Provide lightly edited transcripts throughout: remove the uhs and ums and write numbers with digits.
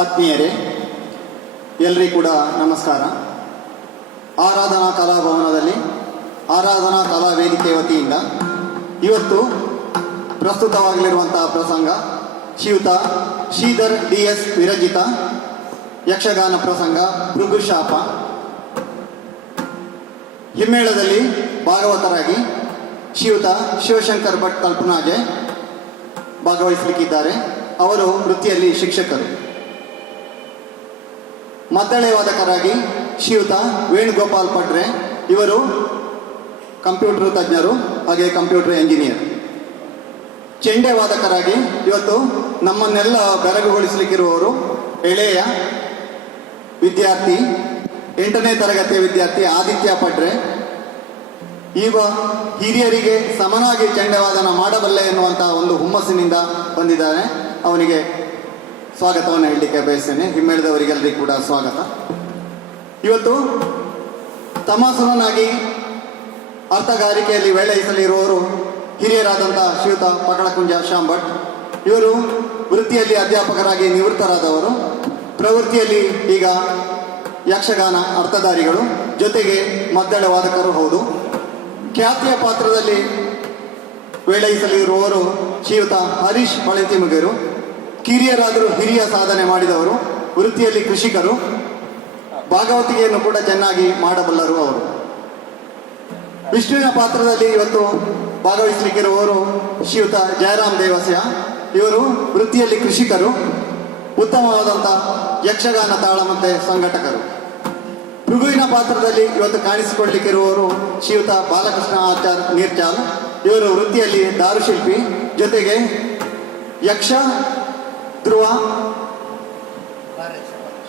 ಆತ್ಮೀಯರೇ, ಎಲ್ಲರಿಗೂ ಕೂಡ ನಮಸ್ಕಾರ. ಆರಾಧನಾ ಕಲಾಭವನದಲ್ಲಿ ಆರಾಧನಾ ಕಲಾ ವೇದಿಕೆ ವತಿಯಿಂದ ಇವತ್ತು ಪ್ರಸ್ತುತವಾಗಲಿರುವಂತಹ ಪ್ರಸಂಗ ಶ್ರೀಯುತ ಶ್ರೀಧರ್ DS ವಿರಚಿತ ಯಕ್ಷಗಾನ ಪ್ರಸಂಗ ಭೃಗುಶಾಪ. ಹಿಮ್ಮೇಳದಲ್ಲಿ ಭಾಗವತರಾಗಿ ಶ್ರೀಯುತ ಶಿವಶಂಕರ್ ಭಟ್ ಕಲ್ಪನಾಜೆ ಭಾಗವಹಿಸಲಿಕ್ಕಿದ್ದಾರೆ. ಅವರು ವೃತ್ತಿಯಲ್ಲಿ ಶಿಕ್ಷಕರು. ಮದ್ದಳೆ ವಾದಕರಾಗಿ ಶ್ರೀಯುತ ವೇಣುಗೋಪಾಲ್ ಪಡ್ರೆ, ಇವರು ಕಂಪ್ಯೂಟರ್ ತಜ್ಞರು ಹಾಗೆ ಕಂಪ್ಯೂಟರ್ ಎಂಜಿನಿಯರ್. ಚೆಂಡೆ ವಾದಕರಾಗಿ ಇವತ್ತು ನಮ್ಮನ್ನೆಲ್ಲ ಬೆರಗುಗೊಳಿಸಲಿಕ್ಕಿರುವವರು ಎಳೆಯ ವಿದ್ಯಾರ್ಥಿ, 8ನೇ ತರಗತಿಯ ವಿದ್ಯಾರ್ಥಿ ಆದಿತ್ಯ ಪಡ್ರೆ. ಈಗ ಹಿರಿಯರಿಗೆ ಸಮನಾಗಿ ಚೆಂಡೆವಾದನ ಮಾಡಬಲ್ಲೆ ಎನ್ನುವಂತಹ ಒಂದು ಹುಮ್ಮಸ್ಸಿನಿಂದ ಬಂದಿದ್ದಾರೆ. ಅವನಿಗೆ ಸ್ವಾಗತವನ್ನು ಹೇಳಲಿಕ್ಕೆ ಬಯಸ್ತೇನೆ. ಹಿಮ್ಮೇಳದವರಿಗೆಲ್ಲರಿಗೂ ಕೂಡ ಸ್ವಾಗತ. ಇವತ್ತು ತಮಾಸುರನಾಗಿ ಅರ್ಥಗಾರಿಕೆಯಲ್ಲಿ ವೇಳೈಸಲಿರುವವರು ಹಿರಿಯರಾದಂಥ ಶ್ರೀಯುತ ಪಕಳಕುಂಜ ಶ್ಯಾಮ್ ಭಟ್. ಇವರು ವೃತ್ತಿಯಲ್ಲಿ ಅಧ್ಯಾಪಕರಾಗಿ ನಿವೃತ್ತರಾದವರು. ಪ್ರವೃತ್ತಿಯಲ್ಲಿ ಈಗ ಯಕ್ಷಗಾನ ಅರ್ಥಧಾರಿಗಳು, ಜೊತೆಗೆ ಮದ್ದಳೆ ವಾದಕರು ಹೌದು. ಖ್ಯಾತಿಯ ಪಾತ್ರದಲ್ಲಿ ವೇಳೈಸಲಿರುವವರು ಶ್ರೀಯುತ ಹರೀಶ್ ಹೊಳೆತಿಮುಗೇರು. ಕಿರಿಯರಾದರೂ ಹಿರಿಯ ಸಾಧನೆ ಮಾಡಿದವರು, ವೃತ್ತಿಯಲ್ಲಿ ಕೃಷಿಕರು, ಭಾಗವತಿಗೆಯನ್ನು ಕೂಡ ಚೆನ್ನಾಗಿ ಮಾಡಬಲ್ಲರು ಅವರು. ವಿಷ್ಣುವಿನ ಪಾತ್ರದಲ್ಲಿ ಇವತ್ತು ಭಾಗವಹಿಸಲಿಕ್ಕಿರುವವರು ಶ್ರೀಯುತ ಜಯರಾಮ್ ದೇವಸ್ಯ. ಇವರು ವೃತ್ತಿಯಲ್ಲಿ ಕೃಷಿಕರು, ಉತ್ತಮವಾದಂಥ ಯಕ್ಷಗಾನ ತಾಳ ಮತ್ತು ಸಂಘಟಕರು. ಭೃಗುವಿನ ಪಾತ್ರದಲ್ಲಿ ಇವತ್ತು ಕಾಣಿಸಿಕೊಳ್ಳಲಿಕ್ಕಿರುವವರು ಶ್ರೀಯುತ ಬಾಲಕೃಷ್ಣ ಆಚಾರ್ ನೀರ್ಚಾಲ್. ಇವರು ವೃತ್ತಿಯಲ್ಲಿ ದಾರುಶಿಲ್ಪಿ, ಜೊತೆಗೆ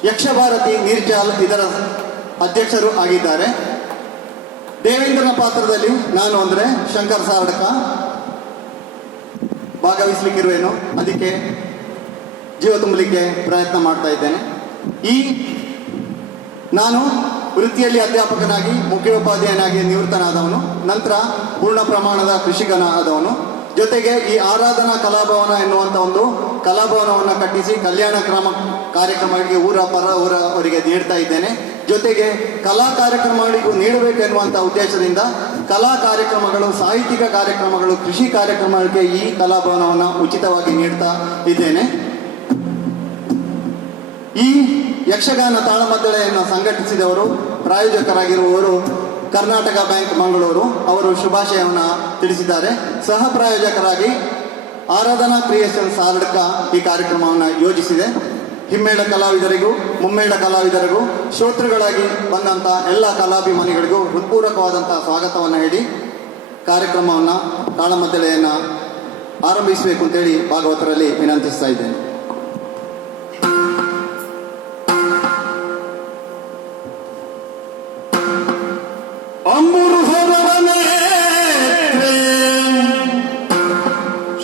ಯಕ್ಷಭಾರತಿ ನೀರ್ಚಾಲ್ ಇದರ ಅಧ್ಯಕ್ಷರು ಆಗಿದ್ದಾರೆ. ದೇವೇಂದ್ರನ ಪಾತ್ರದಲ್ಲಿ ನಾನು ಅಂದರೆ ಶಂಕರ್ ಸಾರ್ಡಕ ಭಾಗವಹಿಸಲಿಕ್ಕಿರುವೇನು, ಅದಕ್ಕೆ ಜೀವ ತುಂಬಲಿಕ್ಕೆ ಪ್ರಯತ್ನ ಮಾಡ್ತಾ ಇದ್ದೇನೆ. ನಾನು ವೃತ್ತಿಯಲ್ಲಿ ಅಧ್ಯಾಪಕನಾಗಿ ಮುಖ್ಯೋಪಾಧ್ಯಾಯನಾಗಿ ನಿವೃತ್ತನಾದವನು. ನಂತರ ಪೂರ್ಣ ಪ್ರಮಾಣದ ಕೃಷಿಕನ ಆದವನು. ಜೊತೆಗೆ ಈ ಆರಾಧನಾ ಕಲಾಭವನ ಎನ್ನುವಂಥ ಒಂದು ಕಲಾಭವನವನ್ನು ಕಟ್ಟಿಸಿ ಕಲ್ಯಾಣ ಕಾರ್ಯಕ್ರಮಗಳಿಗೆ ಊರವರಿಗೆ ನೀಡ್ತಾ ಇದ್ದೇನೆ. ಜೊತೆಗೆ ಕಲಾ ಕಾರ್ಯಕ್ರಮಗಳಿಗೂ ನೀಡಬೇಕೆನ್ನುವಂಥ ಉದ್ದೇಶದಿಂದ ಕಲಾ ಕಾರ್ಯಕ್ರಮಗಳು, ಸಾಹಿತ್ಯಿಕ ಕಾರ್ಯಕ್ರಮಗಳು, ಕೃಷಿ ಕಾರ್ಯಕ್ರಮಗಳಿಗೆ ಈ ಕಲಾಭವನವನ್ನು ಉಚಿತವಾಗಿ ನೀಡ್ತಾ ಇದ್ದೇನೆ. ಈ ಯಕ್ಷಗಾನ ತಾಳಮದ್ದಳೆಯನ್ನು ಸಂಘಟಿಸಿದವರು, ಪ್ರಾಯೋಜಕರಾಗಿರುವವರು ಕರ್ನಾಟಕ ಬ್ಯಾಂಕ್ ಮಂಗಳೂರು. ಅವರು ಶುಭಾಶಯವನ್ನು ತಿಳಿಸಿದ್ದಾರೆ. ಸಹ ಪ್ರಾಯೋಜಕರಾಗಿ ಆರಾಧನಾ ಕ್ರಿಯೇಷನ್ಸ್ ಸಾರಡ್ಕ ಈ ಕಾರ್ಯಕ್ರಮವನ್ನು ಯೋಜಿಸಿದೆ. ಹಿಮ್ಮೇಳ ಕಲಾವಿದರಿಗೂ ಮುಮ್ಮೇಳ ಕಲಾವಿದರಿಗೂ ಶ್ರೋತೃಗಳಾಗಿ ಬಂದಂಥ ಎಲ್ಲ ಕಲಾಭಿಮಾನಿಗಳಿಗೂ ಹೃತ್ಪೂರ್ವಕವಾದಂಥ ಸ್ವಾಗತವನ್ನು ಹೇಳಿ ಕಾರ್ಯಕ್ರಮವನ್ನು ತಾಳಮದ್ದಳೆಯನ್ನು ಆರಂಭಿಸಬೇಕು ಅಂತೇಳಿ ಭಾಗವತರಲ್ಲಿ ವಿನಂತಿಸ್ತಾ ಇದ್ದೇನೆ.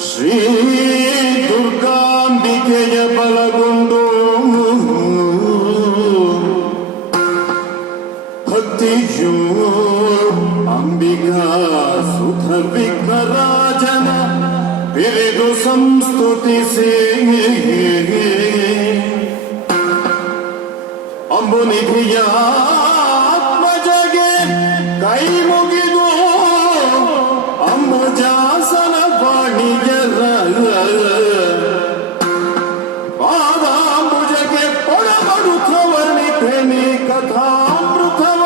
ಶ್ರೀ ದುರ್ಗಾಂಬಿಕೆಯ ಬಲಗೊಂಡು ಭಕ್ತಿಯು ಅಂಬಿಕಾ ಸುತ ವಿಘ್ನರಾಜನ ಬಿರಿದು ಸಂಸ್ತುತಿಸಿ ಅಂಬುನಿಧಿಯ ಆತ್ಮಜಗೆ ಕೈ ಮುಗಿದು ಅಂಬುಜಾಸನ ವಾಣಿಯರ ಪಾದಾಂಬುಜಗೆ ಪೊಡಬಡುತ್ತವನಿತೇನೆ ಕಥಾಮೃತವ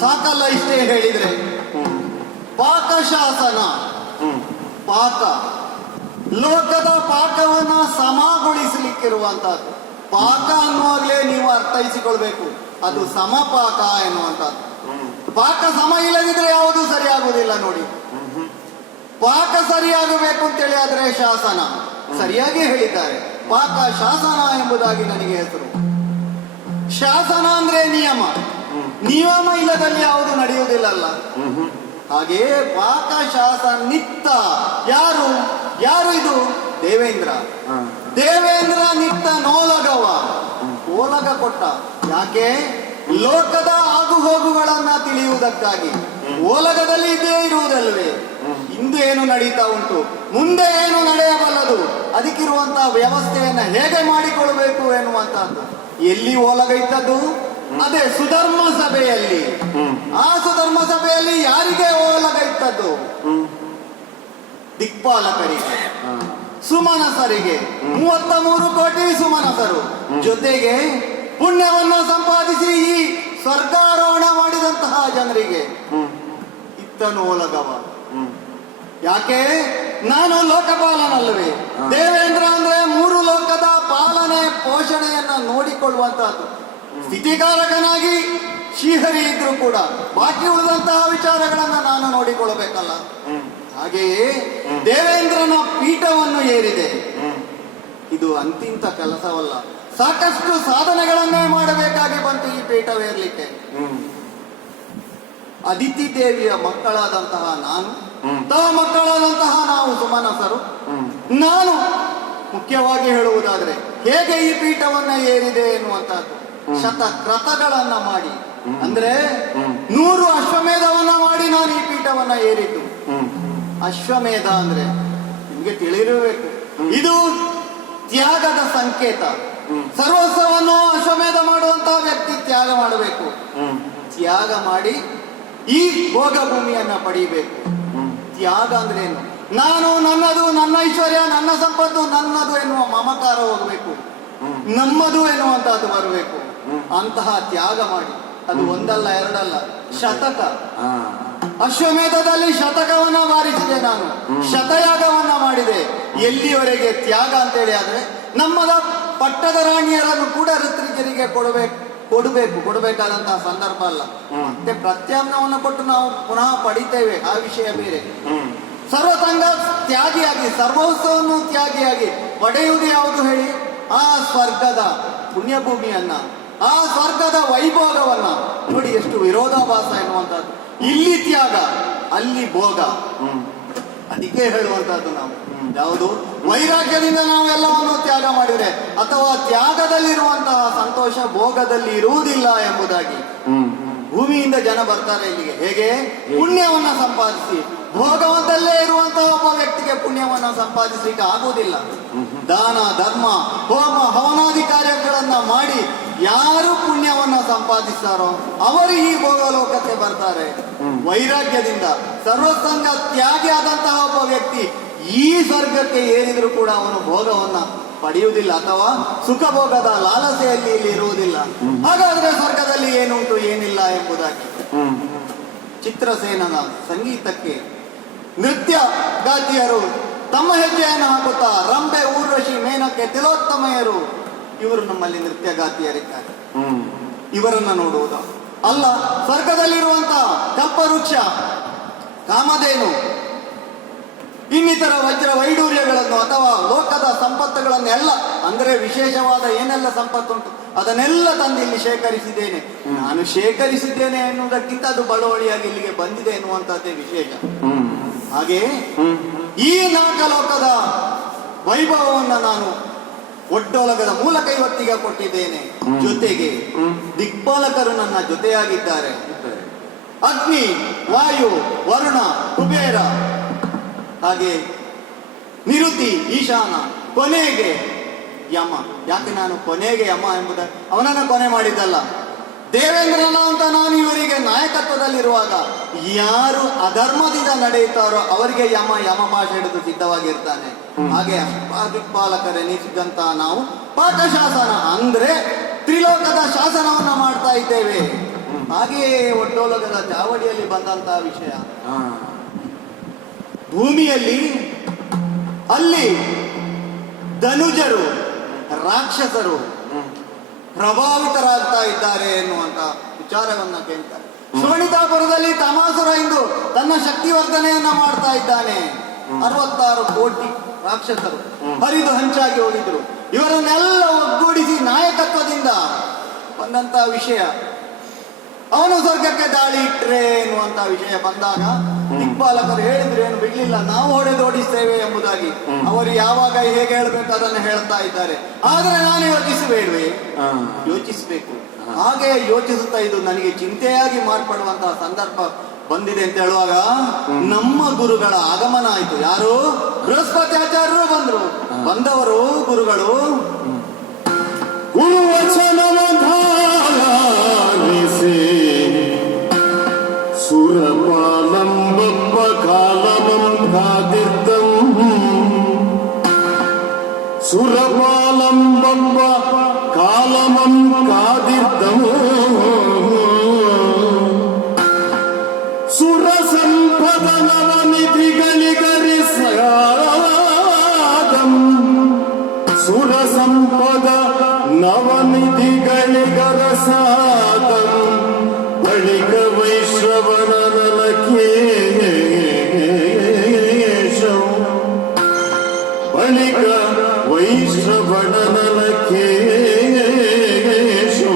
ಸಾಕಲ್ಲ ಇಷ್ಟೇ ಹೇಳಿದ್ರೆ. ಪಾಕಶಾಸನ, ಪಾಕ, ಲೋಕದ ಪಾಕವನ್ನ ಸಮಗೊಳಿಸಲಿಕ್ಕಿರುವಂತಹದ್ದು. ಪಾಕ ಅನ್ನುವಾಗಲೇ ನೀವು ಅರ್ಥೈಸಿಕೊಳ್ಬೇಕು, ಅದು ಸಮಪಾಕ ಎನ್ನುವಂಥದ್ದು. ಪಾಕ ಸಮ ಇಲ್ಲದಿದ್ರೆ ಯಾವುದು ಸರಿಯಾಗುವುದಿಲ್ಲ ನೋಡಿ. ಪಾಕ ಸರಿಯಾಗಬೇಕು ಅಂತೇಳಿ ಆದ್ರೆ ಶಾಸನ ಸರಿಯಾಗಿ ಹೇಳಿದ್ದಾರೆ. ಪಾಕ ಶಾಸನ ಎಂಬುದಾಗಿ ನನಗೆ ಹೆಸರು. ಶಾಸನ ಅಂದ್ರೆ ನಿಯಮ, ನಿಯಮ ಇಲ್ಲದಲ್ಲಿ ಯಾವುದು ನಡೆಯುವುದಿಲ್ಲಲ್ಲ. ಹಾಗೆ ಪಾಕ ಶಾಸನ ನಿತ್ತ ಯಾರು ಯಾರು ಇದು? ದೇವೇಂದ್ರ. ದೇವೇಂದ್ರ ನಿತ್ತ ನೋಲಗವ, ಓಲಗ ಕೊಟ್ಟ. ಯಾಕೆ? ಲೋಕದ ಆಗು ಹೋಗುಗಳನ್ನ ತಿಳಿಯುವುದಕ್ಕಾಗಿ. ಓಲಗದಲ್ಲಿ ಇದೇ ಇರುವುದಲ್ವೇ? ಇಂದು ಏನು ನಡೀತಾ ಉಂಟು, ಮುಂದೆ ಏನು ನಡೆಯಬಲ್ಲದು, ಅದಕ್ಕಿರುವಂತಹ ವ್ಯವಸ್ಥೆಯನ್ನ ಹೇಗೆ ಮಾಡಿಕೊಳ್ಳಬೇಕು ಎನ್ನುವಂತಹದ್ದು. ಎಲ್ಲಿ ಓಲಗ ಇದ್ದದ್ದು, ಅದೇ ಸುಧರ್ಮ ಸಭೆಯಲ್ಲಿ. ಆ ಸುಧರ್ಮ ಸಭೆಯಲ್ಲಿ ಯಾರಿಗೆ ಓಲಗ ಇತ್ತದ್ದು? ದಿಕ್ಪಾಲಕರಿಗೆ, ಸುಮನಸರಿಗೆ. 33 ಕೋಟಿ ಸುಮನಸರು ಜೊತೆಗೆ ಪುಣ್ಯವನ್ನ ಸಂಪಾದಿಸಿ ಈ ಸ್ವರ್ಗಾರೋಹಣ ಮಾಡಿದಂತಹ ಜನರಿಗೆ ಇತ್ತನು ಓಲಗವ. ಯಾಕೆ? ನಾನು ಲೋಕಪಾಲನಲ್ಲವೇ? ದೇವೇಂದ್ರ ಅಂದ್ರೆ 3 ಲೋಕದ ಪಾಲನೆ ಪೋಷಣೆಯನ್ನ ನೋಡಿಕೊಳ್ಳುವಂತಹದ್ದು. ಸ್ಥಿತಿಕಾರಕನಾಗಿ ಶ್ರೀಹರಿ ಇದ್ರು ಕೂಡ ಬಾಕಿ ಉಳಿದಂತಹ ವಿಚಾರಗಳನ್ನ ನಾನು ನೋಡಿಕೊಳ್ಳಬೇಕಲ್ಲ. ಹಾಗೆಯೇ ದೇವೇಂದ್ರನ ಪೀಠವನ್ನು ಏರಿದೆ. ಇದು ಅಂತಿಂತ ಕೆಲಸವಲ್ಲ, ಸಾಕಷ್ಟು ಸಾಧನೆಗಳನ್ನೇ ಮಾಡಬೇಕಾಗಿ ಬಂತು ಈ ಪೀಠವೇರ್ಲಿಕ್ಕೆ. ಅದಿತಿ ದೇವಿಯ ಮಕ್ಕಳಾದಂತಹ ನಾನು, ತವ ಮಕ್ಕಳಾದಂತಹ ನಾವು ಸುಮನಸರು, ನಾನು ಮುಖ್ಯವಾಗಿ ಹೇಳುವುದಾದ್ರೆ ಹೇಗೆ ಈ ಪೀಠವನ್ನ ಏರಿದೆ ಎನ್ನುವಂತಹದ್ದು. ಶತಕ್ರತಗಳನ್ನ ಮಾಡಿ, ಅಂದ್ರೆ 100 ಅಶ್ವಮೇಧವನ್ನ ಮಾಡಿ ನಾನು ಈ ಪೀಠವನ್ನ ಏರಿದ್ದು. ಅಶ್ವಮೇಧ ಅಂದ್ರೆ ನಿಮ್ಗೆ ತಿಳಿದಿರಬೇಕು, ಇದು ತ್ಯಾಗದ ಸಂಕೇತ. ಸರ್ವಸ್ವವನ್ನು ಅಶ್ವಮೇಧ ಮಾಡುವಂತಹ ವ್ಯಕ್ತಿ ತ್ಯಾಗ ಮಾಡಬೇಕು. ತ್ಯಾಗ ಮಾಡಿ ಈ ಭೋಗ ಭೂಮಿಯನ್ನ ಪಡೆಯಬೇಕು. ತ್ಯಾಗ ಅಂದ್ರೆ ಏನು? ನಾನು, ನನ್ನದು, ನನ್ನ ಐಶ್ವರ್ಯ, ನನ್ನ ಸಂಪತ್ತು ನನ್ನದು ಎನ್ನುವ ಮಮಕಾರ ಹೋಗಬೇಕು, ನಮ್ಮದು ಎನ್ನುವಂತಹದ್ದು ಬರಬೇಕು. ಅಂತಹ ತ್ಯಾಗ ಮಾಡಿ, ಅದು ಒಂದಲ್ಲ ಎರಡಲ್ಲ, ಶತಕ. ಅಶ್ವಮೇಧದಲ್ಲಿ ಶತಕವನ್ನ ಬಾರಿಸಿದೆ ನಾನು, ಶತಯಾಗವನ್ನ ಮಾಡಿದೆ. ಎಲ್ಲಿವರೆಗೆ ತ್ಯಾಗ ಅಂತೇಳಿ ಆದ್ರೆ ನಮ್ಮದ ಪಟ್ಟದ ರಾಣಿಯರನ್ನು ಕೂಡ ಋತ್ವಿಜರಿಗೆ ಕೊಡಬೇಕಾದಂತಹ ಸಂದರ್ಭ ಅಲ್ಲ. ಮತ್ತೆ ಪ್ರತ್ಯಾಮ್ನವನ್ನು ಕೊಟ್ಟು ನಾವು ಪುನಃ ಪಡಿತೇವೆ, ಆ ವಿಷಯ ಬೇರೆ. ಸರ್ವಸಂಗ ತ್ಯಾಗಿಯಾಗಿ, ಸರ್ವೋತ್ಸವವನ್ನು ತ್ಯಾಗಿಯಾಗಿ ಪಡೆಯುವುದು ಯಾವುದು ಹೇಳಿ? ಆ ಸ್ವರ್ಗದ ಪುಣ್ಯಭೂಮಿಯನ್ನ, ಆ ಸ್ವರ್ಗದ ವೈಭೋಗವನ್ನ ನೋಡಿ. ಎಷ್ಟು ವಿರೋಧಾಭಾಸ ಎನ್ನುವಂತಹದ್ದು. ಇಲ್ಲಿ ತ್ಯಾಗ, ಅಲ್ಲಿ ಭೋಗ. ಅದಕ್ಕೆ ಹೇಳುವಂತಹದ್ದು ನಾವು ಯಾವುದು? ವೈರಾಗ್ಯದಿಂದ ನಾವು ಎಲ್ಲವನ್ನು ತ್ಯಾಗ ಮಾಡಿದ್ರೆ, ಅಥವಾ ತ್ಯಾಗದಲ್ಲಿರುವಂತಹ ಸಂತೋಷ ಭೋಗದಲ್ಲಿ ಇರುವುದಿಲ್ಲ ಎಂಬುದಾಗಿ. ಭೂಮಿಯಿಂದ ಜನ ಬರ್ತಾರೆ ಇಲ್ಲಿಗೆ ಹೇಗೆ? ಪುಣ್ಯವನ್ನ ಸಂಪಾದಿಸಿ. ಭೋಗವಂತಲ್ಲೇ ಇರುವಂತಹ ಒಬ್ಬ ವ್ಯಕ್ತಿಗೆ ಪುಣ್ಯವನ್ನ ಸಂಪಾದಿಸಲಿಕ್ಕೆ ಆಗುವುದಿಲ್ಲ. ದಾನ ಧರ್ಮ ಹೋಮ ಹವನಾದಿ ಕಾರ್ಯಗಳನ್ನ ಮಾಡಿ ಯಾರು ಪುಣ್ಯವನ್ನ ಸಂಪಾದಿಸ್ತಾರೋ ಅವರು ಈ ಭೋಗಲೋಕಕ್ಕೆ ಬರ್ತಾರೆ. ವೈರಾಗ್ಯದಿಂದ ಸರ್ವಸಂಗ ತ್ಯಾಗಿ ಆದಂತಹ ಒಬ್ಬ ವ್ಯಕ್ತಿ ಈ ಸ್ವರ್ಗಕ್ಕೆ ಏರಿದ್ರು ಕೂಡ ಅವನು ಭೋಗವನ್ನ ಪಡೆಯುವುದಿಲ್ಲ, ಅಥವಾ ಸುಖ ಭೋಗದ ಲಾಲಸೆಯಲ್ಲಿ ಇಲ್ಲಿ ಇರುವುದಿಲ್ಲ. ಹಾಗಾದ್ರೆ ಸ್ವರ್ಗದಲ್ಲಿ ಏನುಂಟು ಏನಿಲ್ಲ ಎಂಬುದಾಗಿ. ಚಿತ್ರಸೇನನ ಸಂಗೀತಕ್ಕೆ ನೃತ್ಯ ಗಾತಿಯರು ತಮ್ಮ ಹೆಜ್ಜೆಯನ್ನು ಹಾಕುತ್ತಾ, ರಂಬೆ, ಊರ್ವಶಿ, ಮೇನಕ್ಕೆ, ತಿಲೋತ್ತಮೆಯರು, ಇವರು ನಮ್ಮಲ್ಲಿ ನೃತ್ಯ ಗಾತಿಯರಿದ್ದಾರೆ. ಇವರನ್ನ ನೋಡುವುದು ಅಲ್ಲ, ಸ್ವರ್ಗದಲ್ಲಿರುವಂತಹ ಕಲ್ಪವೃಕ್ಷ, ಕಾಮಧೇನು, ಇನ್ನಿತರ ವಜ್ರ ವೈಡೂರ್ಯಗಳನ್ನು ಅಥವಾ ಲೋಕದ ಸಂಪತ್ತುಗಳನ್ನೆಲ್ಲ, ಅಂದ್ರೆ ವಿಶೇಷವಾದ ಏನೆಲ್ಲ ಸಂಪತ್ತುಂಟು ಅದನ್ನೆಲ್ಲ ತಂದು ಇಲ್ಲಿ ಶೇಖರಿಸಿದ್ದೇನೆ. ನಾನು ಶೇಖರಿಸಿದ್ದೇನೆ ಎನ್ನುವುದಕ್ಕಿಂತ ಅದು ಬಳುವಳಿಯಾಗಿ ಇಲ್ಲಿಗೆ ಬಂದಿದೆ ಎನ್ನುವಂತಹದ್ದೇ ವಿಶೇಷ. ಹಾಗೆ ಈ ನಾಲ್ಕಲೋಕದ ವೈಭವವನ್ನು ನಾನು ಒಡ್ಡೊಲಗದ ಮೂಲಕ ಇವತ್ತಿಗೆ ಕೊಟ್ಟಿದ್ದೇನೆ. ಜೊತೆಗೆ ದಿಕ್ಪಾಲಕರು ನನ್ನ ಜೊತೆಯಾಗಿದ್ದಾರೆ. ಅಗ್ನಿ, ವಾಯು, ವರುಣ, ಕುಬೇರ, ಹಾಗೆ ನಿರುತಿ, ಈಶಾನ, ಕೊನೆಗೆ ಯಮ. ಯಾಕೆ ನಾನು ಕೊನೆಗೆ ಯಮ ಎಂಬುದ ಅವನನ್ನು ಕೊನೆ ಮಾಡಿದ್ದಲ್ಲ, ದೇವೇಂದ್ರನ ಅಂತ ನಾನು ಇವರಿಗೆ ನಾಯಕತ್ವದಲ್ಲಿರುವಾಗ ಯಾರು ಅಧರ್ಮದಿಂದ ನಡೆಯುತ್ತಾರೋ ಅವರಿಗೆ ಯಮ ಭಾಷೆ ಹಿಡಿದು ಸಿದ್ಧವಾಗಿರ್ತಾನೆ. ಹಾಗೆ ದಿಕ್ಪಾಲಕರೆನಿಸಿದಂತ ನಾವು ಪಾಕಶಾಸನ ಅಂದ್ರೆ ತ್ರಿಲೋಕದ ಶಾಸನವನ್ನ ಮಾಡ್ತಾ ಇದ್ದೇವೆ. ಹಾಗೆಯೇ ಒಡ್ಡೋಲಗದ ಚಾವಡಿಯಲ್ಲಿ ಬಂದಂತಹ ವಿಷಯ. ಭೂಮಿಯಲ್ಲಿ ಅಲ್ಲಿ ಧನುಜರು, ರಾಕ್ಷಸರು ಪ್ರಭಾವಿತರಾಗ್ತಾ ಇದ್ದಾರೆ ಎನ್ನುವಂತ ವಿಚಾರವನ್ನ ಕೇಳ್ತಾರೆ. ಶೋಣಿತಾಪುರದಲ್ಲಿ ತಮಾಸುರ ಇಂದು ತನ್ನ ಶಕ್ತಿವರ್ಧನೆಯನ್ನ ಮಾಡ್ತಾ ಇದ್ದಾನೆ. 66 ಕೋಟಿ ರಾಕ್ಷಸರು ಹರಿದು ಹಂಚಾಗಿ ಹೋಗಿದ್ರು. ಇವರನ್ನೆಲ್ಲ ಒಗ್ಗೂಡಿಸಿ ನಾಯಕತ್ವದಿಂದ ಬಂದಂತ ವಿಷಯ, ಅವನು ಸ್ವರ್ಗಕ್ಕೆ ದಾಳಿ ಇಟ್ರೆ ಎನ್ನುವಂತ ವಿಷಯ ಬಂದಾಗ ದಿಕ್ಪಾಲಕರು ಹೇಳಿದ್ರು, ಏನು ಬಿಡ್ಲಿಲ್ಲ, ನಾವು ಹೊಡೆದೋಡಿಸ್ತೇವೆ ಎಂಬುದಾಗಿ. ಅವರು ಯಾವಾಗ ಹೇಗೆ ಹೇಳ್ಬೇಕು ಅದನ್ನು ಹೇಳ್ತಾ ಇದ್ದಾರೆ. ಆದ್ರೆ ನಾನು ಯೋಚಿಸಬೇಡ್ವೆ? ಯೋಚಿಸಬೇಕು. ಹಾಗೆ ಯೋಚಿಸುತ್ತಾ ಇದು ನನಗೆ ಚಿಂತೆಯಾಗಿ ಮಾರ್ಪಡುವಂತಹ ಸಂದರ್ಭ ಬಂದಿದೆ ಅಂತ ಹೇಳುವಾಗ ನಮ್ಮ ಗುರುಗಳ ಆಗಮನ ಆಯ್ತು. ಯಾರು? ಬೃಹಸ್ಪತ್ಯಾಚಾರ್ಯರು ಬಂದ್ರು. ಬಂದವರು ಗುರುಗಳು ಗುರು ವಚನ ಎಂಬ ಕಾಲಮಂ ಕಾದಿದ್ದವು ಸುರ ಸಂಪದ ನವನಿಧಿಗಳಿಗರಿಸಾದಂ ಸುರ ಸಂಪದ ನವನಿಧಿಗಳಿಗರಸಾದಂ ಬಳಿಕ ವೈಶ್ರವಣನ ಕೇಶವು ಬಳಿಕ ವೈಶ್ರವಣನ ಕೇಶೋ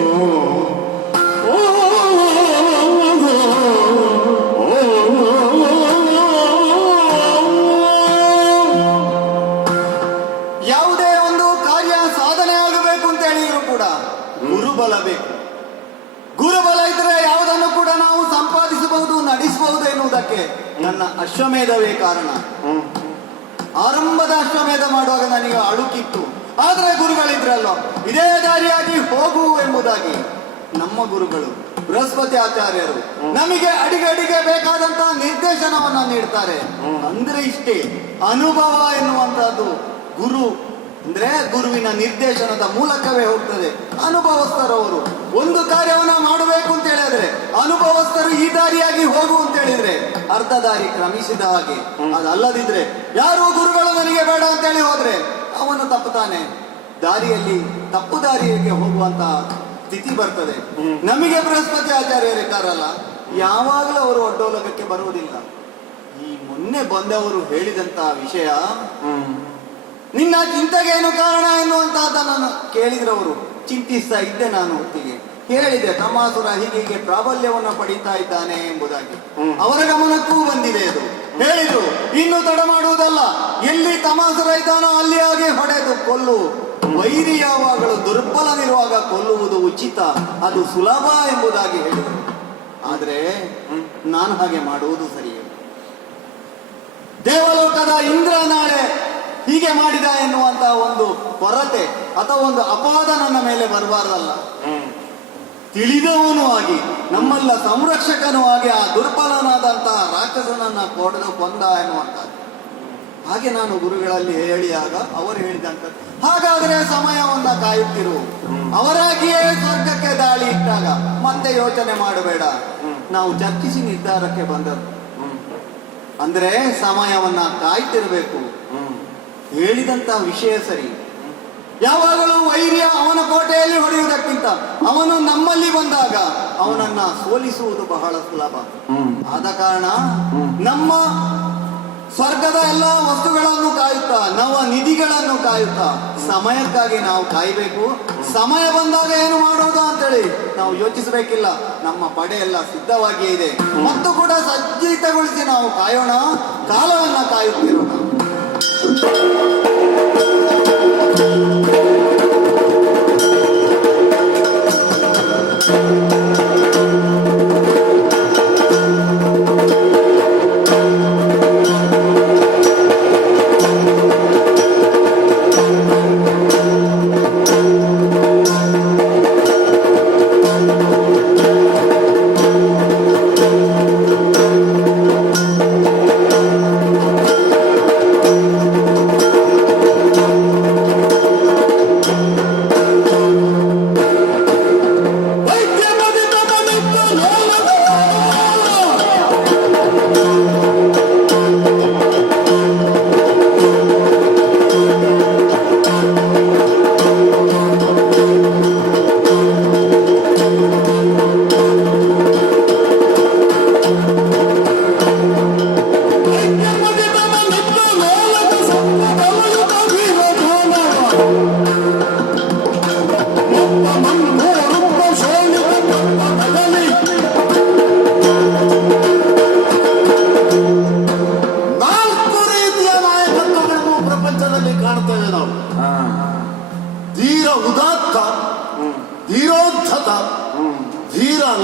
ಯಾವುದೇ ಒಂದು ಕಾರ್ಯ ಸಾಧನೆ ಆಗಬೇಕು ಅಂತ ಹೇಳಿದ್ರು ಕೂಡ ಗುರುಬಲ ಬೇಕು. ಗುರುಬಲ ಇದ್ರೆ ಯಾವುದನ್ನು ಕೂಡ ನಾವು ಸಂಪಾದಿಸಬಹುದು, ನಡೆಸಬಹುದು ಎನ್ನುವುದಕ್ಕೆ ನನ್ನ ಅಶ್ವಮೇಧವೇ ಕಾರಣ. ಆರಂಭದ ಅಶ್ವಮೇಧ ಮಾಡುವಾಗ ನನಗೆ ಅಳುಕಿತ್ತು, ಆದರೆ ಗುರುಗಳಿದ್ರಲ್ಲ ಇದೇ ದಾರಿಯಾಗಿ ಹೋಗು ಎಂಬುದಾಗಿ ನಮ್ಮ ಗುರುಗಳು ಬೃಹಸ್ಪತಿ ಆಚಾರ್ಯರು ನಮಗೆ ಅಡಿಗೆ ಬೇಕಾದಂತಹ ನಿರ್ದೇಶನವನ್ನ ನೀಡ್ತಾರೆ. ಅಂದ್ರೆ ಇಷ್ಟೇ ಅನುಭವ ಎನ್ನುವಂತಹದ್ದು ಗುರು ಅಂದ್ರೆ ಗುರುವಿನ ನಿರ್ದೇಶನದ ಮೂಲಕವೇ ಹೋಗ್ತದೆ. ಅನುಭವಸ್ಥರವರು ಒಂದು ಕಾರ್ಯವನ್ನ ಮಾಡಬೇಕು ಅಂತ ಹೇಳಿದ್ರೆ ಅನುಭವಸ್ಥರು ಈ ದಾರಿಯಾಗಿ ಹೋಗು ಅಂತ ಹೇಳಿದ್ರೆ ಅರ್ಧ ದಾರಿ ಕ್ರಮಿಸಿದ ಹಾಗೆ. ಅದಲ್ಲದಿದ್ರೆ ಯಾರು ಗುರುಗಳು ನನಗೆ ಬೇಡ ಅಂತ ಹೇಳಿ ಹೋದ್ರೆ ಅವನು ತಪ್ಪುತ್ತಾನೆ, ದಾರಿಯಲ್ಲಿ ತಪ್ಪು ದಾರಿಗೆ ಹೋಗುವಂತ ಸ್ಥಿತಿ ಬರ್ತದೆ. ನಮಗೆ ಬೃಹಸ್ಪತಿ ಆಚಾರ್ಯರಿದ್ದಾರಲ್ಲ, ಯಾವಾಗಲೂ ಅವರು ಒಡ್ಡೋಲಗಕ್ಕೆ ಬರುವುದಿಲ್ಲ. ಈ ಮೊನ್ನೆ ಬಂದವರು ಹೇಳಿದಂತಹ ವಿಷಯ, ನಿನ್ನ ಚಿಂತೆಗೇನು ಕಾರಣ ಎನ್ನುವಂತಹದ್ದನ್ನು ಕೇಳಿದ್ರವರು. ಚಿಂತಿಸ್ತಾ ಇದ್ದೆ ನಾನು ಹೊತ್ತಿಗೆ, ಹೇಳಿದೆ ತಮಾಸುರ ಹೀಗೆ ಪ್ರಾಬಲ್ಯವನ್ನು ಪಡೀತಾ ಇದ್ದಾನೆ ಎಂಬುದಾಗಿ. ಅವರ ಗಮನಕ್ಕೂ ಬಂದಿದೆ ಅದು. ಹೇಳಿದ್ರು ಇನ್ನು ತಡ ಮಾಡುವುದಲ್ಲ, ಎಲ್ಲಿ ತಮಾಸುರ ಇದ್ದಾನೋ ಅಲ್ಲಿ ಹಾಗೆ ಹೊಡೆದು ಕೊಲ್ಲು. ವೈರಿ ಯಾವಾಗಲೂ ದುರ್ಬಲನಿರುವಾಗ ಕೊಲ್ಲುವುದು ಉಚಿತ, ಅದು ಸುಲಭ ಎಂಬುದಾಗಿ ಹೇಳಿದರು. ಆದ್ರೆ ನಾನು ಹಾಗೆ ಮಾಡುವುದು ಸರಿಯೇ? ದೇವಲೋಕದ ಇಂದ್ರ ನಾಳೆ ಹೀಗೆ ಮಾಡಿದ ಎನ್ನುವಂತಹ ಒಂದು ಕೊರತೆ ಅಥವಾ ಒಂದು ಅಪವಾದ ನನ್ನ ಮೇಲೆ ಬರಬಾರ್ದಲ್ಲ. ತಿಳಿದವನು ಆಗಿ ನಮ್ಮೆಲ್ಲ ಸಂರಕ್ಷಕನೂ ಆಗಿ ಆ ದುರ್ಬಲನಾದಂತಹ ರಾಕ್ಷಸನನ್ನ ಕೊಡದು ಕೊಂದ ಎನ್ನುವಂಥದ್ದು. ಹಾಗೆ ನಾನು ಗುರುಗಳಲ್ಲಿ ಹೇಳಿದಾಗ ಅವರು ಹೇಳಿದಂತ, ಹಾಗಾದ್ರೆ ಸಮಯವನ್ನ ಕಾಯುತ್ತಿರು, ಅವರಾಗಿಯೇ ಸ್ವರ್ಗಕ್ಕೆ ದಾಳಿ ಇಟ್ಟಾಗ ಮತ್ತೆ ಯೋಚನೆ ಮಾಡಬೇಡ. ನಾವು ಚರ್ಚಿಸಿ ನಿರ್ಧಾರಕ್ಕೆ ಬಂದದ್ದು. ಅಂದ್ರೆ ಸಮಯವನ್ನ ಕಾಯ್ತಿರ್ಬೇಕು. ಹೇಳಿದಂತಹ ವಿಷಯ ಸರಿ. ಯಾವಾಗಲೂ ವೈರ್ಯ ಅವನ ಕೋಟೆಯಲ್ಲಿ ಹೊಡೆಯುವುದಕ್ಕಿಂತ ಅವನು ನಮ್ಮಲ್ಲಿ ಬಂದಾಗ ಅವನನ್ನ ಸೋಲಿಸುವುದು ಬಹಳ ಸುಲಭ. ಆದ ಕಾರಣ ನಮ್ಮ ಸ್ವರ್ಗದ ಎಲ್ಲ ವಸ್ತುಗಳನ್ನು ಕಾಯುತ್ತಾ, ನವ ನಿಧಿಗಳನ್ನು ಕಾಯುತ್ತಾ ಸಮಯಕ್ಕಾಗಿ ನಾವು ಕಾಯಬೇಕು. ಸಮಯ ಬಂದಾಗ ಏನು ಮಾಡುವುದು ಅಂತೇಳಿ ನಾವು ಯೋಚಿಸಬೇಕಿಲ್ಲ. ನಮ್ಮ ಪಡೆ ಎಲ್ಲ ಸಿದ್ಧವಾಗಿಯೇ ಇದೆ ಮತ್ತು ಕೂಡ ಸಜ್ಜಿತಗೊಳಿಸಿ ನಾವು ಕಾಯೋಣ, ಕಾಲವನ್ನ ಕಾಯುತ್ತಿರೋಣ.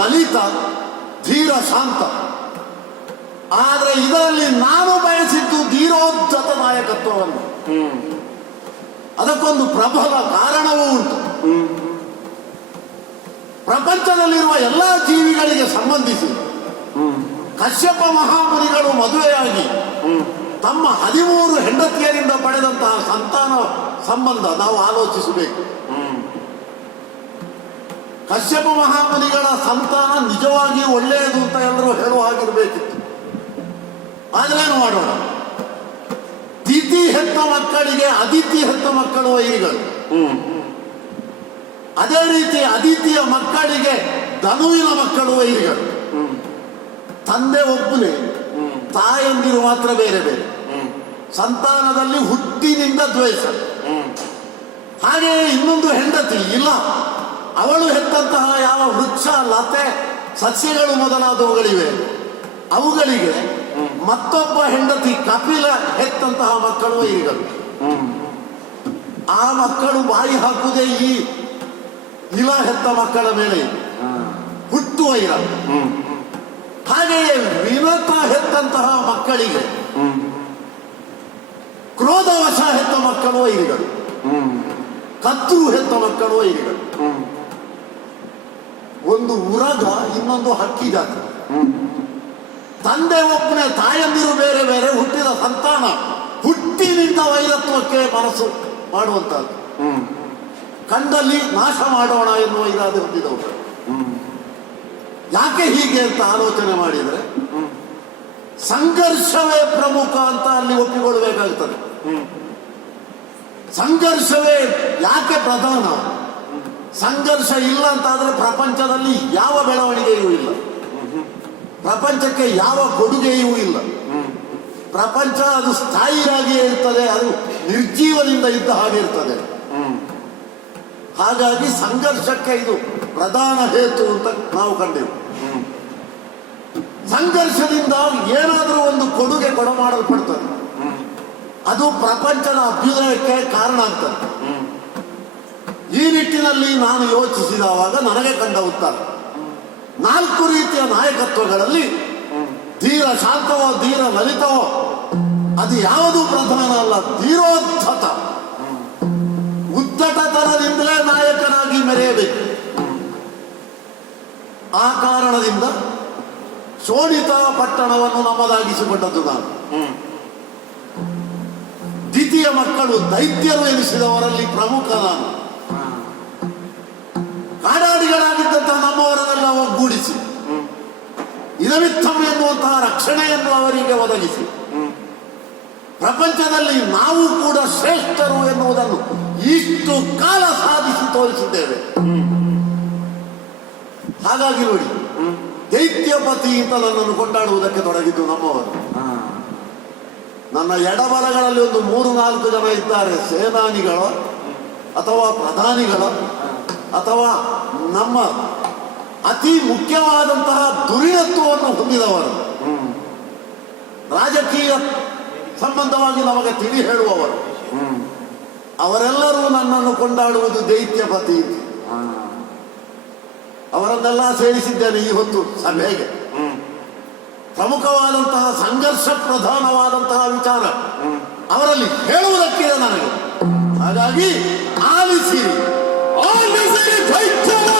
ಲಲಿತ, ಧೀರ ಶಾಂತ. ಆದ್ರೆ ಇದರಲ್ಲಿ ನಾನು ಬಯಸಿದ್ದು ಧೀರೋದ್ಧತ ನಾಯಕತ್ವವನ್ನು. ಅದಕ್ಕೊಂದು ಪ್ರಬಲ ಕಾರಣವೂ ಉಂಟು. ಪ್ರಪಂಚದಲ್ಲಿರುವ ಎಲ್ಲ ಜೀವಿಗಳಿಗೆ ಸಂಬಂಧಿಸಿ ಕಶ್ಯಪ ಮಹಾಮುನಿಗಳು ಮದುವೆಯಾಗಿ ತಮ್ಮ 13 ಹೆಂಡತಿಯರಿಂದ ಪಡೆದಂತಹ ಸಂತಾನ ಸಂಬಂಧ ನಾವು ಆಲೋಚಿಸಬೇಕು. ಕಶ್ಯಪ ಮಹಾಮುನಿಗಳ ಸಂತಾನ ನಿಜವಾಗಿಯೂ ಒಳ್ಳೆಯದು ಅಂತ ಎಲ್ಲರೂ ಹೇಳುವ ಹಾಗಿರ್ಬೇಕಿತ್ತು. ಆದ್ರೇನು ಮಾಡೋಣ, ತಿಥಿ ಹೆತ್ತ ಮಕ್ಕಳಿಗೆ ಅದಿತಿ ಹೆತ್ತ ಮಕ್ಕಳು ವೈರಿಗಳು, ಅದೇ ರೀತಿ ಅದಿತಿಯ ಮಕ್ಕಳಿಗೆ ಧನುವಿನ ಮಕ್ಕಳು ವೈರಿಗಳು. ತಂದೆ ಒಬ್ಬನೇ, ತಾಯಂದಿರು ಮಾತ್ರ ಬೇರೆ ಬೇರೆ. ಸಂತಾನದಲ್ಲಿ ಹುಟ್ಟಿನಿಂದ ದ್ವೇಷ. ಹಾಗೆಯೇ ಇನ್ನೊಂದು ಹೆಂಡತಿ ಇಲ್ಲ, ಅವಳು ಹೆತ್ತಂತಹ ಯಾವ ವೃಕ್ಷ ಲತೆ ಸಸ್ಯಗಳು ಮೊದಲಾದವುಗಳಿವೆ, ಅವುಗಳಿಗೆ ಮತ್ತೊಬ್ಬ ಹೆಂಡತಿ ಕಪಿಲ ಹೆತ್ತಂತಹ ಮಕ್ಕಳು ವೈರಿಗಳು. ಆ ಮಕ್ಕಳು ಬಾಯಿ ಹಾಕುವುದೇ ಈ ಇಲ ಹೆತ್ತ ಮಕ್ಕಳ ಮೇಲೆ ಹುಟ್ಟು ವೈರ. ಹಾಗೆಯೇ ವಿನತ ಹೆತ್ತಂತಹ ಮಕ್ಕಳಿಗೆ ಕ್ರೋಧವಶ ಹೆತ್ತ ಮಕ್ಕಳು ವೈರಿಗಳು, ಕತ್ತು ಹೆತ್ತ ಮಕ್ಕಳು ವೈರಿಗಳು. ಒಂದು ಉರಗ, ಇನ್ನೊಂದು ಹಕ್ಕಿ ಜಾತಿ. ತಂದೆ ಒಬ್ಬನೇ, ತಾಯಂದಿರು ಬೇರೆ ಬೇರೆ, ಹುಟ್ಟಿದ ಸಂತಾನ ಹುಟ್ಟಿನಿಂದ ವೈರತ್ವಕ್ಕೆ ಮನಸ್ಸು ಮಾಡುವಂತಹದ್ದು. ಕಂಡಲ್ಲಿ ನಾಶ ಮಾಡೋಣ ಎನ್ನುವ ಇರಾದೆ ಹೊಂದಿದವರು. ಯಾಕೆ ಹೀಗೆ ಅಂತ ಆಲೋಚನೆ ಮಾಡಿದರೆ ಸಂಘರ್ಷವೇ ಪ್ರಮುಖ ಅಂತ ಅಲ್ಲಿ ಒಪ್ಪಿಕೊಳ್ಳಬೇಕಾಗ್ತದೆ. ಸಂಘರ್ಷವೇ ಯಾಕೆ ಪ್ರಧಾನ? ಸಂಘರ್ಷ ಇಲ್ಲ ಅಂತಾದ್ರೆ ಪ್ರಪಂಚದಲ್ಲಿ ಯಾವ ಬೆಳವಣಿಗೆಯೂ ಇಲ್ಲ, ಪ್ರಪಂಚಕ್ಕೆ ಯಾವ ಕೊಡುಗೆಯೂ ಇಲ್ಲ. ಪ್ರಪಂಚ ಅದು ಸ್ಥಾಯಿಯಾಗಿಯೇ ಇರ್ತದೆ, ಅದು ನಿರ್ಜೀವದಿಂದ ಇದ್ದ ಹಾಗೆ ಇರ್ತದೆ. ಹಾಗಾಗಿ ಸಂಘರ್ಷಕ್ಕೆ ಇದು ಪ್ರಧಾನ ಹೇತು ಅಂತ ನಾವು ಕಂಡೆವು. ಸಂಘರ್ಷದಿಂದ ಏನಾದರೂ ಒಂದು ಕೊಡುಗೆ ಕೊಡಮಾಡಲ್ಪಡ್ತದೆ, ಅದು ಪ್ರಪಂಚದ ಅಭ್ಯುದಯಕ್ಕೆ ಕಾರಣ ಆಗ್ತದೆ. ಈ ನಿಟ್ಟಿನಲ್ಲಿ ನಾನು ಯೋಚಿಸಿದವಾಗ ನನಗೆ ಕಂಡ ಉತ್ತರ, 4 ರೀತಿಯ ನಾಯಕತ್ವಗಳಲ್ಲಿ ಧೀರ ಶಾಂತವೋ ಧೀರ ಲಲಿತವೋ ಅದು ಯಾವುದೂ ಪ್ರಧಾನ ಅಲ್ಲ. ಧೀರೋದ್ಧತ ಉದ್ದಟತನದಿಂದಲೇ ನಾಯಕನಾಗಿ ಮೆರೆಯಬೇಕು. ಆ ಕಾರಣದಿಂದ ಶೋಣಿತ ಪಟ್ಟಣವನ್ನು ನಮ್ಮದಾಗಿಸಿಕೊಂಡದ್ದು ನಾನು. ದ್ವಿತೀಯ ಮಕ್ಕಳು ದೈತ್ಯರು ಎನಿಸಿದವರಲ್ಲಿ ಪ್ರಮುಖ ನಾನು. ಕಾಡಾಡಿಗಳಾಗಿದ್ದಂತಹ ನಮ್ಮವರನ್ನೆಲ್ಲ ಒಗ್ಗೂಡಿಸಿ ಇದವಿತ್ತಂ ಎನ್ನುವಂತಹ ರಕ್ಷಣೆಯನ್ನು ಅವರಿಗೆ ಒದಗಿಸಿ ಪ್ರಪಂಚದಲ್ಲಿ ನಾವು ಕೂಡ ಶ್ರೇಷ್ಠರು ಎನ್ನುವುದನ್ನು ಇಷ್ಟು ಕಾಲ ಸಾಧಿಸಿ ತೋರಿಸಿದ್ದೇವೆ. ಹಾಗಾಗಿ ನೋಡಿ, ದೈತ್ಯಪತಿ ಅಂತ ನನ್ನನ್ನು ಕೊಂಡಾಡುವುದಕ್ಕೆ ತೊಡಗಿದ್ದು ನಮ್ಮವರು. ನನ್ನ ಎಡಬಲಗಳಲ್ಲಿ ಒಂದು 3-4 ಜನ ಇದ್ದಾರೆ, ಸೇನಾನಿಗಳು ಅಥವಾ ಪ್ರಧಾನಿಗಳು ಅಥವಾ ನಮ್ಮ ಅತಿ ಮುಖ್ಯವಾದಂತಹ ದುರಿಣತ್ವವನ್ನು ಹೊಂದಿದವರು, ರಾಜಕೀಯ ಸಂಬಂಧವಾಗಿ ನಮಗೆ ತಿಳಿ ಹೇಳುವವರು. ಅವರೆಲ್ಲರೂ ನನ್ನನ್ನು ಕೊಂಡಾಡುವುದು ದೈತ್ಯಪತಿ. ಅವರನ್ನೆಲ್ಲ ಸೇರಿಸಿದ್ದೇನೆ ಈ ಹೊತ್ತು ಸಭೆಗೆ. ಪ್ರಮುಖವಾದಂತಹ ಸಂಘರ್ಷ ಪ್ರಧಾನವಾದಂತಹ ವಿಚಾರ ಅವರಲ್ಲಿ ಹೇಳುವುದಕ್ಕಿದೆ ನನಗೆ. ಹಾಗಾಗಿ ಆಲಿಸಿರಿ, ಆಲಿಸಿರಿ ದೈತ್ಯವರನೇ.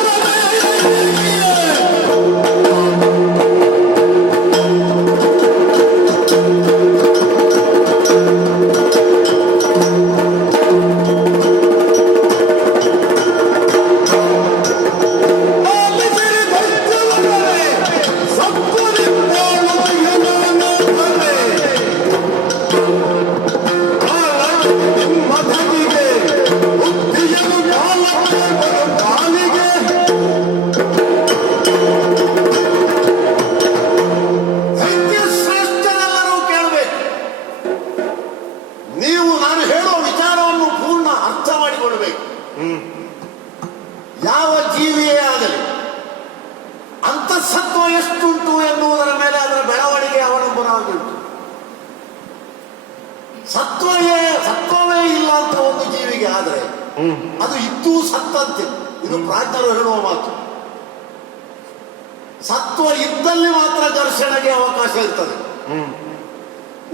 ಯಾವ ಜೀವಿಯೇ ಆಗಲಿ ಅಂತಃಸತ್ವ ಎಷ್ಟುಂಟು ಎನ್ನುವುದರ ಮೇಲೆ ಅದರ ಬೆಳವಣಿಗೆ ಅವಲಂಬನವಾಗಿರುತ್ತದೆ. ಸತ್ವವೇ ಇಲ್ಲ ಅಂತ ಒಂದು ಜೀವಿಗೆ ಆದರೆ ಅದು ಇದ್ದೂ ಸತ್ತಂತೆ. ಇದು ಪ್ರಾಜ್ಞರು ಹೇಳುವ ಮಾತು. ಸತ್ವ ಇದ್ದಲ್ಲಿ ಮಾತ್ರ ಘರ್ಷಣೆಗೆ ಅವಕಾಶ ಇರ್ತದೆ.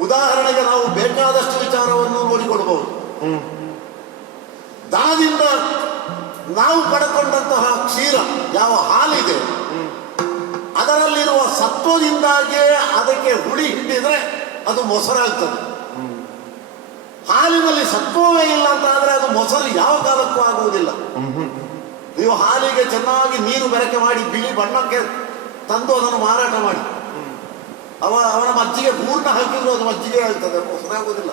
ಉದಾಹರಣೆಗೆ ನಾವು ಬೇಕಾದಷ್ಟು ವಿಚಾರವನ್ನು ನೋಡಿಕೊಳ್ಬಹುದು. ದನದಿಂದ ನಾವು ಪಡ್ಕೊಂಡಂತಹ ಕ್ಷೀರ, ಯಾವ ಹಾಲಿದೆ, ಅದರಲ್ಲಿರುವ ಸತ್ವದಿಂದಾಗಿಯೇ ಅದಕ್ಕೆ ಹುಳಿ ಹಿಂಡಿದ್ರೆ ಅದು ಮೊಸರಾಗ್ತದೆ. ಹಾಲು ಹಾಲಿನಲ್ಲಿ ಸತ್ವವೇ ಇಲ್ಲ ಅಂತ ಆದ್ರೆ ಅದು ಮೊಸರು ಯಾವ ಕಾಲಕ್ಕೂ ಆಗುವುದಿಲ್ಲ. ನೀವು ಹಾಲಿಗೆ ಚೆನ್ನಾಗಿ ನೀರು ಬೆರಕೆ ಮಾಡಿ ಬಿಳಿ ಬಣ್ಣಕ್ಕೆ ತಂದು ಅದನ್ನು ಮಾರಾಟ ಮಾಡಿ ಅವನ ಮಜ್ಜಿಗೆ ಪೂರ್ಣ ಹಾಕಿದ್ರು ಅದು ಮಜ್ಜಿಗೆ ಆಗ್ತದೆ, ಮೊಸರಾಗುವುದಿಲ್ಲ.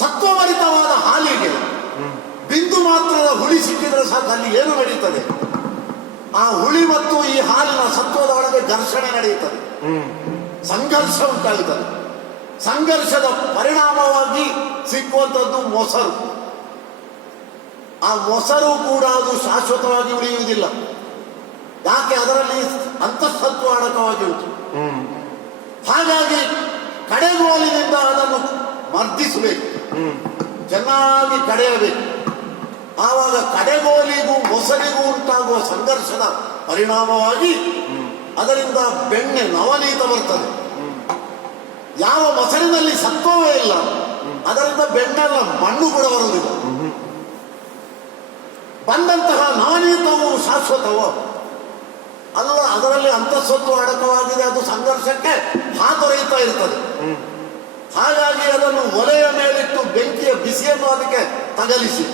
ಸತ್ವಭರಿತವಾದ ಹಾಲಿಗೆ ಬಿಂದು ಮಾತ್ರದ ಹುಳಿ ಸಿಕ್ಕಿದ್ರೆ ಸಾಕು, ಅಲ್ಲಿ ಏನು ನಡೀತದೆ? ಆ ಹುಳಿ ಮತ್ತು ಈ ಹಾಲಿನ ಸತ್ವದ ಒಳಗೆ ಘರ್ಷಣೆ ನಡೆಯುತ್ತದೆ, ಸಂಘರ್ಷ ಉಂಟಾಗುತ್ತದೆ. ಸಂಘರ್ಷದ ಪರಿಣಾಮವಾಗಿ ಸಿಕ್ಕುವಂಥದ್ದು ಮೊಸರು. ಆ ಮೊಸರು ಕೂಡ ಅದು ಶಾಶ್ವತವಾಗಿ ಉಳಿಯುವುದಿಲ್ಲ. ಯಾಕೆ? ಅದರಲ್ಲಿ ಅಂತಃಸತ್ವ ಅಡಕವಾಗಿ ಉಂಟು. ಹಾಗಾಗಿ ಕಡೆಗೋಲಿನಿಂದ ಅದನ್ನು ಮರ್ದಿಸಬೇಕು, ಚೆನ್ನಾಗಿ ಕಡೆಯಬೇಕು. ಆವಾಗ ಕಡೆಗೋಲಿಗೂ ಮೊಸರಿಗೂ ಉಂಟಾಗುವ ಸಂಘರ್ಷದ ಪರಿಣಾಮವಾಗಿ ಅದರಿಂದ ಬೆಣ್ಣೆ ನವನೀತ ಬರ್ತದೆ. ಯಾವ ಮೊಸರಿನಲ್ಲಿ ಸತ್ವವೇ ಇಲ್ಲ ಅದರಿಂದ ಬೆಣ್ಣೆಲ್ಲ ಮಣ್ಣು ಕೂಡ ಬರುವುದಿಲ್ಲ. ಬಂದಂತಹ ನವನೀತವು ಶಾಶ್ವತವೋ ಅಲ್ಲ, ಅದರಲ್ಲಿ ಅಂತಃಸತ್ವ ಅಡಕವಾಗಿದೆ, ಅದು ಸಂಘರ್ಷಕ್ಕೆ ಹಾತೊರೆಯುತ್ತಾ ಇರ್ತದೆ. ಹಾಗಾಗಿ ಅದನ್ನು ಒಲೆಯ ಮೇಲಿಟ್ಟು ಬೆಂಕಿಯ ಬಿಸಿಯನ್ನು ಅದಕ್ಕೆ ತಗಲಿಸಿ,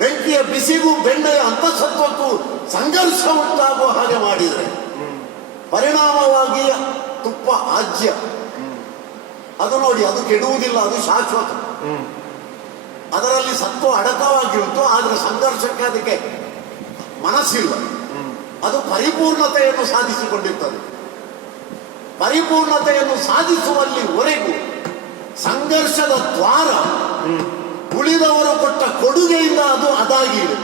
ಬೆಂಕಿಯ ಬಿಸಿಗೂ ಬೆಣ್ಣೆಯ ಅಂತಃಸತ್ವಕ್ಕೂ ಸಂಘರ್ಷ ಉಂಟಾಗುವ ಹಾಗೆ ಮಾಡಿದರೆ ಪರಿಣಾಮವಾಗಿ ತುಪ್ಪ ಆಜ್ಯ. ಅದು ನೋಡಿ, ಅದು ಕೆಡುವುದಿಲ್ಲ, ಅದು ಶಾಶ್ವತ. ಅದರಲ್ಲಿ ಸತ್ವ ಅಡಕವಾಗಿ ಉಂಟು, ಆದರೆ ಸಂಘರ್ಷಕ್ಕೆ ಅದಕ್ಕೆ ಮನಸ್ಸಿಲ್ಲ. ಅದು ಪರಿಪೂರ್ಣತೆಯನ್ನು ಸಾಧಿಸಿಕೊಂಡಿರ್ತದೆ. ಪರಿಪೂರ್ಣತೆಯನ್ನು ಸಾಧಿಸುವಲ್ಲಿವರೆಗೂ ಸಂಘರ್ಷದ ದ್ವಾರ ಉಳಿದವರು ಕೊಟ್ಟ ಕೊಡುಗೆಯಿಂದ ಅದು ಅದಾಗಿ ಇದೆ.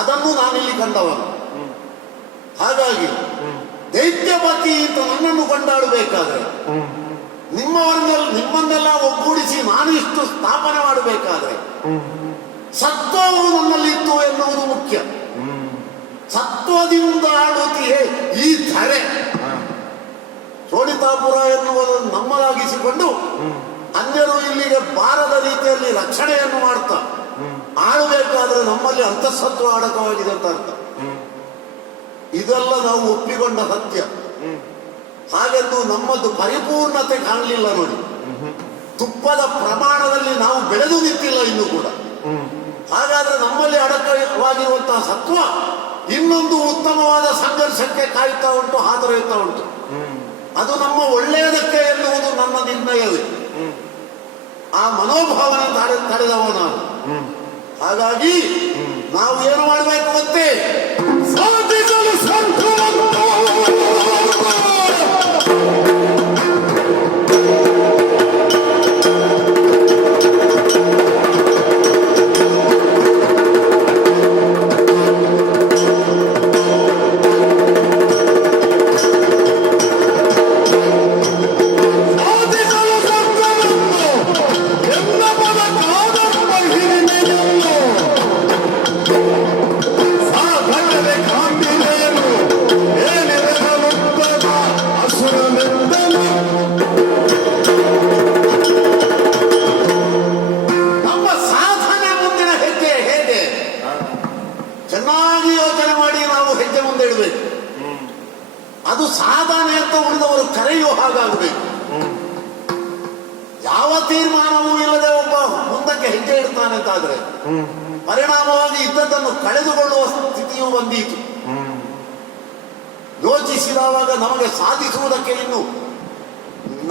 ಅದನ್ನು ನಾನಿಲ್ಲಿ ಕಂಡವನು. ಹಾಗಾಗಿ ದೈತ್ಯಪತಿ ಅಂತ ನನ್ನನ್ನು ಕೊಂಡಾಡಬೇಕಾದ್ರೆ, ನಿಮ್ಮನ್ನೆಲ್ಲ ಒಗ್ಗೂಡಿಸಿ ನಾನು ಇಷ್ಟು ಸ್ಥಾಪನೆ ಮಾಡಬೇಕಾದ್ರೆ ಸತ್ವವು ನನ್ನಲ್ಲಿತ್ತು ಎನ್ನುವುದು ಮುಖ್ಯ. ಸತ್ವದಿಂದ ಆಡುತ್ತೀಯೇ ಈ ಧರೆ. ಶೋಣಿತಾಪುರ ಎನ್ನುವುದನ್ನು ನಮ್ಮದಾಗಿಸಿಕೊಂಡು ಅನ್ಯರು ಇಲ್ಲಿಗೆ ಬಾರದ ರೀತಿಯಲ್ಲಿ ರಕ್ಷಣೆಯನ್ನು ಮಾಡ್ತಾ ಆಳಬೇಕಾದ್ರೆ ನಮ್ಮಲ್ಲಿ ಅಂತಃಸತ್ವ ಅಡಕವಾಗಿದೆ ಅಂತ ಅರ್ಥ. ಇದೆಲ್ಲ ನಾವು ಒಪ್ಪಿಕೊಂಡ ಸತ್ಯ. ಹಾಗೆಂದು ನಮ್ಮದು ಪರಿಪೂರ್ಣತೆ ಕಾಣಲಿಲ್ಲ ನೋಡಿ. ತುಪ್ಪದ ಪ್ರಮಾಣದಲ್ಲಿ ನಾವು ಬೆಳೆದು ನಿಂತಿಲ್ಲ ಇನ್ನೂ ಕೂಡ. ಹಾಗಾದ್ರೆ ನಮ್ಮಲ್ಲಿ ಅಡಕವಾಗಿರುವಂತಹ ಸತ್ವ ಇನ್ನೊಂದು ಉತ್ತಮವಾದ ಸಂಘರ್ಷಕ್ಕೆ ಕಾಯುತ್ತಾ ಉಂಟು, ಹಾತೊರೆಯುತ್ತಾ ಉಂಟು. ಅದು ನಮ್ಮ ಒಳ್ಳೆಯದಕ್ಕೆ ಎನ್ನುವುದು ನನ್ನ ನಿರ್ಣಯವೇ. ಆ ಮನೋಭಾವನೆ ತಡೆದವ ನಾನು. ಹಾಗಾಗಿ ನಾವು ಏನು ಮಾಡಬೇಕು ಮತ್ತೆ ಸಾಧಿಸಲು ಚೆನ್ನಾಗಿ ಯೋಚನೆ ಮಾಡಿ ನಾವು ಹೆಜ್ಜೆ ಮುಂದೆ ಇಡಬೇಕು. ಅದು ಸಾಧನೆ ಅಂತ ಉಳಿದವರು ಕರೆಯುವ ಹಾಗಾಗಬೇಕು. ಯಾವ ತೀರ್ಮಾನವೂ ಇಲ್ಲದೆ ಒಬ್ಬ ಮುಂದಕ್ಕೆ ಹೆಜ್ಜೆ ಇಡ್ತಾನೆ ಅಂತಾದ್ರೆ ಪರಿಣಾಮವಾಗಿ ಇದ್ದದ್ದನ್ನು ಕಳೆದುಕೊಳ್ಳುವ ಸ್ಥಿತಿಯೂ ಬಂದೀತು. ಯೋಚಿಸಿದವಾಗ ನಮಗೆ ಸಾಧಿಸುವುದಕ್ಕೆ ಇನ್ನು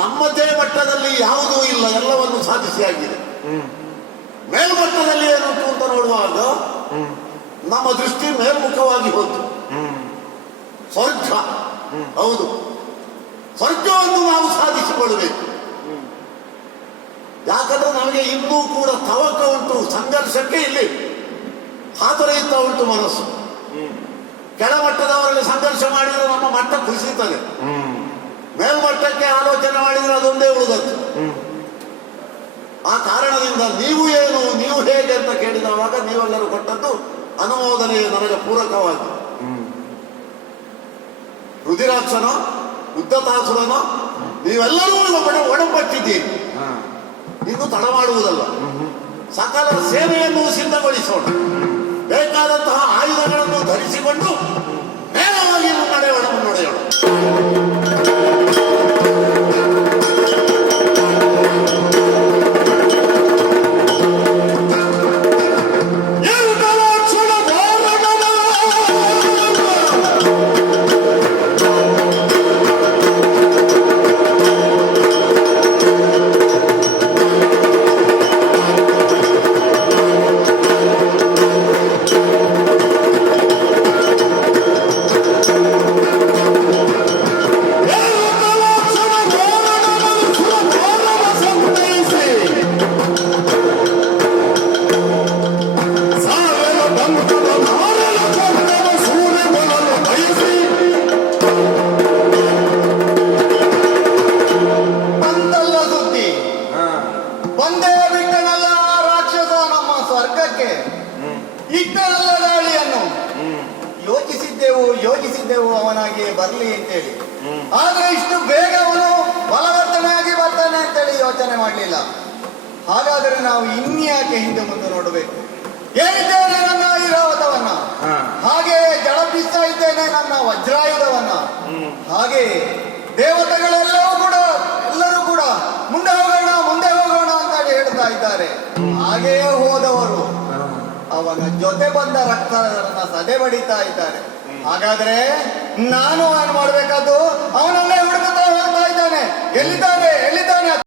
ನಮ್ಮದೇ ಮಟ್ಟದಲ್ಲಿ ಯಾವುದೂ ಇಲ್ಲ, ಎಲ್ಲವನ್ನು ಸಾಧಿಸಿಯಾಗಿದೆ. ಮೇಲ್ಮಟ್ಟದಲ್ಲಿ ಏನುಂಟು ಅಂತ ನೋಡುವಾಗ ನಮ್ಮ ದೃಷ್ಟಿ ಮೇಲ್ಮುಖವಾಗಿ ಹೋಯ್ತು. ಸ್ವರ್ಗ, ಹೌದು, ಸ್ವರ್ಗವನ್ನು ನಾವು ಸಾಧಿಸಿಕೊಳ್ಳಬೇಕು. ಯಾಕಂದ್ರೆ ನಮಗೆ ಇನ್ನೂ ಕೂಡ ತವಕ ಉಂಟು, ಸಂಘರ್ಷಕ್ಕೆ ಇಲ್ಲಿ ಹಾತೊರೆಯುತ್ತಾ ಉಂಟು ಮನಸ್ಸು. ಕೆಳಮಟ್ಟದವರಲ್ಲಿ ಸಂಘರ್ಷ ಮಾಡಿದರೆ ನಮ್ಮ ಮಟ್ಟ ಕುಸಿಯುತ್ತದೆ. ಮೇಲ್ಮಟ್ಟಕ್ಕೆ ಆಲೋಚನೆ ಮಾಡಿದರೆ ಅದೊಂದೇ ಉಳಿದದ್ದು. ಆ ಕಾರಣದಿಂದ ನೀವು ಏನು, ನೀವು ಹೇಗೆ ಅಂತ ಕೇಳಿದವಾಗ ನೀವೆಲ್ಲರೂ ಕೊಟ್ಟದ್ದು ಅನುಮೋದನೆ ನನಗೆ ಪೂರಕವಾಗಿ. ರುಧಿರಾಕ್ಷನೋ ಉದ್ದತಾಸುರನೋ ನೀವೆಲ್ಲರೂ ಒಡಂಬಟ್ಟಿದ್ದೀರಿ. ಇನ್ನು ತಡ ಮಾಡುವುದಲ್ಲ, ಸಕಲ ಸೇವೆಯನ್ನು ಸಿದ್ಧಗೊಳಿಸೋಣ. ಬೇಕಾದಂತಹ ಆಯುಧಗಳನ್ನು ಧರಿಸಿಕೊಂಡು ನೇರವಾಗಿ ಮುನ್ನಡೆಯೋಣ. ಬಿಟ್ಟನಲ್ಲ ಗಾಳಿಯನ್ನು. ಯೋಚಿಸಿದ್ದೆವು ಅವನಾಗಿ ಬರ್ಲಿ ಅಂತೇಳಿ. ಆದ್ರೆ ಇಷ್ಟು ಬೇಗ ಅವನು ಬಲವರ್ತನೆಯಾಗಿ ಬರ್ತಾನೆ ಅಂತೇಳಿ ಯೋಚನೆ ಮಾಡಲಿಲ್ಲ. ಹಾಗಾದರೆ ನಾವು ಇನ್ಯಾಕೆ ಹಿಂದೆ ಮುಂದೆ ನೋಡಬೇಕು? ಏನಿದ್ದೇನೆ ನನ್ನ ಐರಾವತವನ್ನ, ಹಾಗೆ ಜಳಪಿಸ್ತಾ ಇದ್ದೇನೆ ನನ್ನ ವಜ್ರಾಯುಧವನ್ನ. ಹಾಗೆ ದೇವತೆಗಳೆಲ್ಲವೂ ಕೂಡ ಎಲ್ಲರೂ ಕೂಡ ಮುಂದೆ ಹೋಗೋಣ ಅಂತ ಹೇಳ್ತಾ ಇದ್ದಾರೆ. ಹಾಗೆಯೇ ಹೋದವರು ಅವನ ಜೊತೆ ಬಂದ ರಕ್ತರನ್ನ ಸದೆ ಬಡಿತಾ ಇದ್ದಾರೆ. ಹಾಗಾದ್ರೆ ನಾನು ಏನು ಮಾಡ್ಬೇಕಾದ್ದು? ಅವನನ್ನೇ ಹುಡುಕುತ್ತಾ ಹೋಗ್ತಾ ಇದ್ದಾನೆ. ಎಲ್ಲಿದ್ದಾನೆ